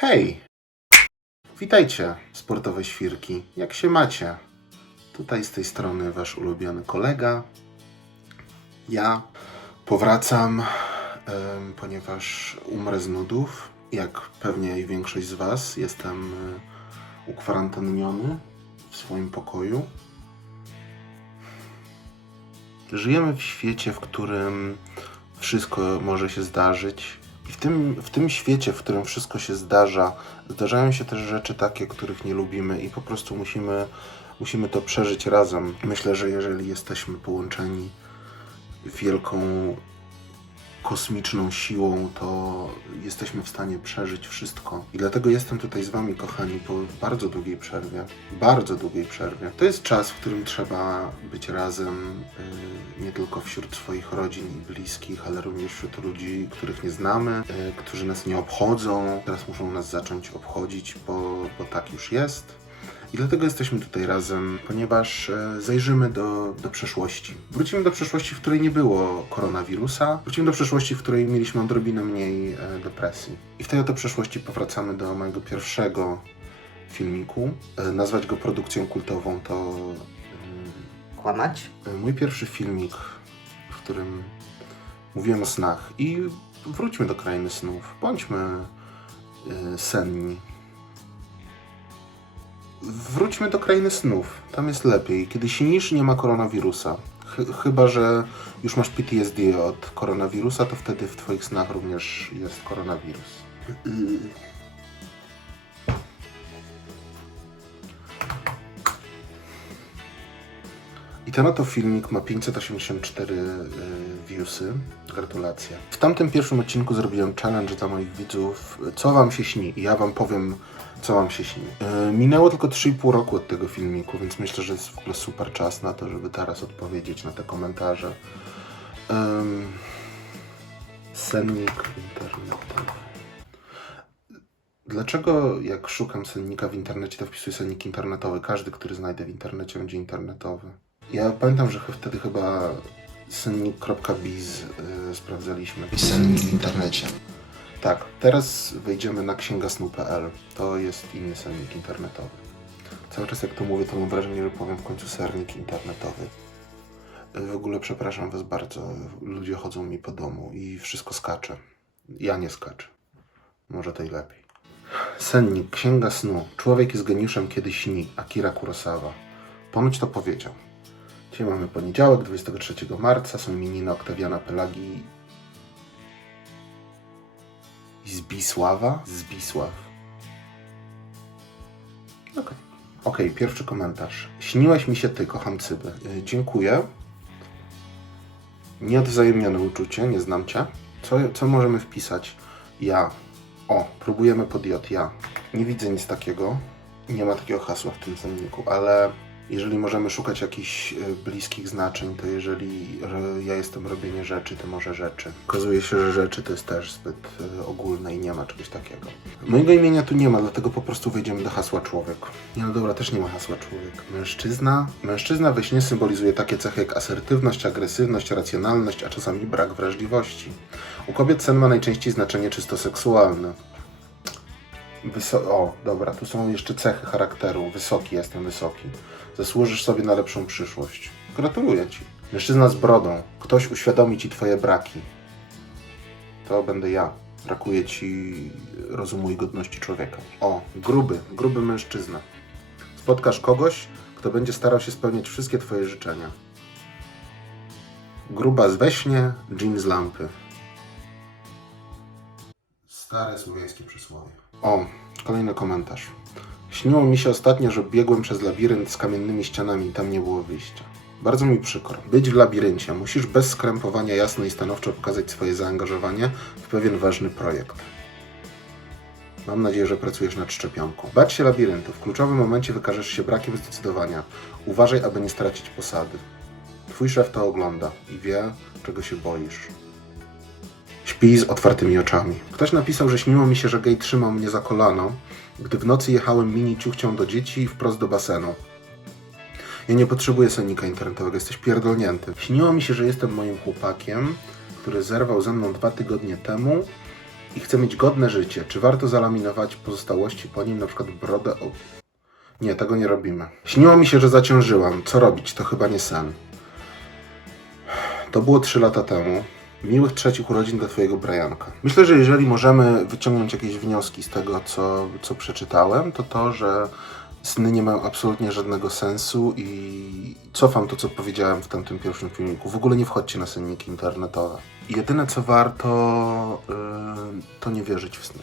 Hej! Witajcie, sportowe świrki. Jak się macie? Tutaj z tej strony wasz ulubiony kolega. Ja powracam, ponieważ umrę z nudów. Jak pewnie i większość z was, jestem e, ukwarantanniony w swoim pokoju. Żyjemy w świecie, w którym wszystko może się zdarzyć. I w tym, w tym świecie, w którym wszystko się zdarza, zdarzają się też rzeczy takie, których nie lubimy i po prostu musimy, musimy to przeżyć razem. Myślę, że jeżeli jesteśmy połączeni wielką kosmiczną siłą, to jesteśmy w stanie przeżyć wszystko. I dlatego jestem tutaj z Wami, kochani, po bardzo długiej przerwie. Bardzo długiej przerwie. To jest czas, w którym trzeba być razem, yy, nie tylko wśród swoich rodzin i bliskich, ale również wśród ludzi, których nie znamy, yy, którzy nas nie obchodzą. Teraz muszą nas zacząć obchodzić, bo, bo tak już jest. I dlatego jesteśmy tutaj razem, ponieważ e, zajrzymy do, do przeszłości. Wrócimy do przeszłości, w której nie było koronawirusa. Wrócimy do przeszłości, w której mieliśmy odrobinę mniej e, depresji. I w tej oto przeszłości powracamy do mojego pierwszego filmiku. E, nazwać go produkcją kultową to Kłamać? mój pierwszy filmik, w którym mówiłem o snach. I wróćmy do krainy snów. Bądźmy senni. Wróćmy do krainy snów. Tam jest lepiej. Kiedy śnisz, nie ma koronawirusa. Ch- chyba, że już masz PTSD od koronawirusa, to wtedy w Twoich snach również jest koronawirus. I ten oto filmik ma 584 y, viewsy. Gratulacje. W tamtym pierwszym odcinku zrobiłem challenge dla moich widzów, co wam się śni. I ja wam powiem, co wam się śni. Y, minęło tylko 3,5 roku od tego filmiku, więc myślę, że jest w ogóle super czas na to, żeby teraz odpowiedzieć na te komentarze. Ym, sennik internetowy. Dlaczego jak szukam sennika w internecie, to wpisuję sennik internetowy? Każdy, który znajdę w internecie, będzie internetowy. Ja pamiętam, że wtedy chyba sennik.biz y, sprawdzaliśmy. Sennik w internecie. Tak, teraz wejdziemy na księgasnu.pl. To jest inny sennik internetowy. Cały czas jak to mówię, to mam wrażenie, że powiem w końcu sernik internetowy. W ogóle przepraszam Was bardzo. Ludzie chodzą mi po domu i wszystko skacze. Ja nie skaczę. Może to i lepiej. Sennik, Księga Snu. Człowiek jest geniuszem, kiedy śni. Akira Kurosawa. Ponoć to powiedział. Dzisiaj mamy poniedziałek, 23 marca. Są imieniny Oktawiana Pelagi Zbisława? Zbisław. Okej. Okej, pierwszy komentarz. Śniłeś mi się ty, kocham Cybę. Yy, dziękuję. Nieodwzajemnione uczucie, nie znam cię. Co, co możemy wpisać? Ja. O, próbujemy pod J, ja. Nie widzę nic takiego. Nie ma takiego hasła w tym cenniku, ale jeżeli możemy szukać jakichś y, bliskich znaczeń, to jeżeli że ja jestem robienie rzeczy, to może rzeczy. Okazuje się, że rzeczy to jest też zbyt y, ogólne i nie ma czegoś takiego. Mojego imienia tu nie ma, dlatego po prostu wejdziemy do hasła człowiek. Nie no dobra, też nie ma hasła człowiek. Mężczyzna? Mężczyzna we śnie symbolizuje takie cechy jak asertywność, agresywność, racjonalność, a czasami brak wrażliwości. U kobiet sen ma najczęściej znaczenie czysto seksualne. Wyso- o, dobra, tu są jeszcze cechy charakteru. Wysoki, jestem wysoki. Zasłużysz sobie na lepszą przyszłość. Gratuluję ci. Mężczyzna z brodą. Ktoś uświadomi ci twoje braki. To będę ja. Brakuje ci rozumu i godności człowieka. O, gruby, gruby mężczyzna. Spotkasz kogoś, kto będzie starał się spełniać wszystkie twoje życzenia. Gruba z we śnie, Jim z lampy. Stare słowiańskie przysłowie. O, kolejny komentarz. Śniło mi się ostatnio, że biegłem przez labirynt z kamiennymi ścianami i tam nie było wyjścia. Bardzo mi przykro. Być w labiryncie. Musisz bez skrępowania jasno i stanowczo pokazać swoje zaangażowanie w pewien ważny projekt. Mam nadzieję, że pracujesz nad szczepionką. Bać się labiryntu. W kluczowym momencie wykażesz się brakiem zdecydowania. Uważaj, aby nie stracić posady. Twój szef to ogląda i wie, czego się boisz. Śpi z otwartymi oczami. Ktoś napisał, że śniło mi się, że gej trzymał mnie za kolano, gdy w nocy jechałem mini ciuchcią do dzieci i wprost do basenu. Ja nie potrzebuję sennika internetowego, jesteś pierdolnięty. Śniło mi się, że jestem moim chłopakiem, który zerwał ze mną dwa tygodnie temu i chcę mieć godne życie, czy warto zalaminować pozostałości po nim, na przykład brodę o... Nie, tego nie robimy. Śniło mi się, że zaciążyłam. Co robić? To chyba nie sen. To było 3 lata temu. Miłych trzecich urodzin dla Twojego Brianka. Myślę, że jeżeli możemy wyciągnąć jakieś wnioski z tego, co, co przeczytałem, to to, że sny nie mają absolutnie żadnego sensu i cofam to, co powiedziałem w tamtym pierwszym filmiku. W ogóle nie wchodźcie na senniki internetowe. Jedyne, co warto, yy, to nie wierzyć w sny.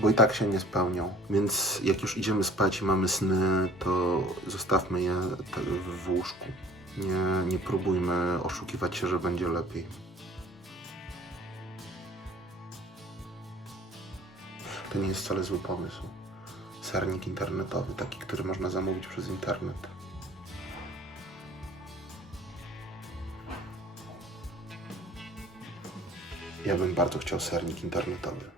Bo i tak się nie spełnią. Więc jak już idziemy spać i mamy sny, to zostawmy je w łóżku. Nie, nie próbujmy oszukiwać się, że będzie lepiej. To nie jest wcale zły pomysł. Sernik internetowy, taki, który można zamówić przez internet. Ja bym bardzo chciał sernik internetowy.